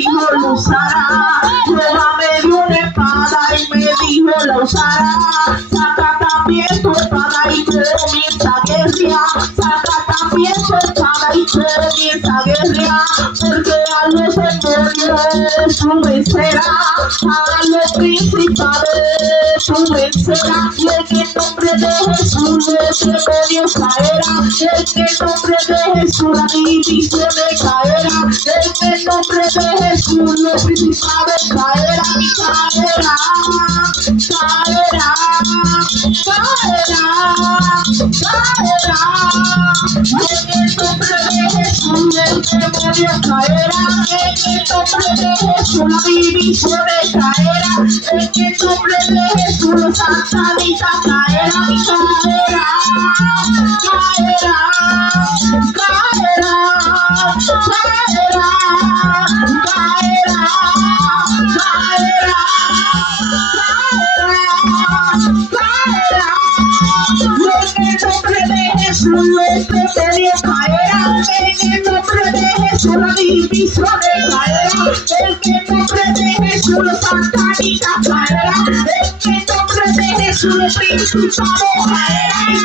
dijo lo usará. Jehová me dio una espada y me dijo la usará. Saca también tu espada y comienza a guerrear. Saca también tu espada y comienza a guerrear. Porque a los demonios tú vencerás, a los principales tú vencerás. Y en el nombre de Jesús los demonios caerán. En el nombre de Jesús la división caerá. En el nombre de Jesús los principales caerán y caerán. Caerá, caerá, caerá. En el nombre de Jesús el demonio caerá. En el nombre de Jesús la división caerá. En el nombre de Jesús los santanitas caerán y caerá. Caerá, caerá, caerá, caerá, caerá. En el nombre de Jesús los demonios caerán. En el nombre de Jesús la división caerá. En el nombre de Jesús los santanitas caerán. En el nombre de Jesús los principales caerán y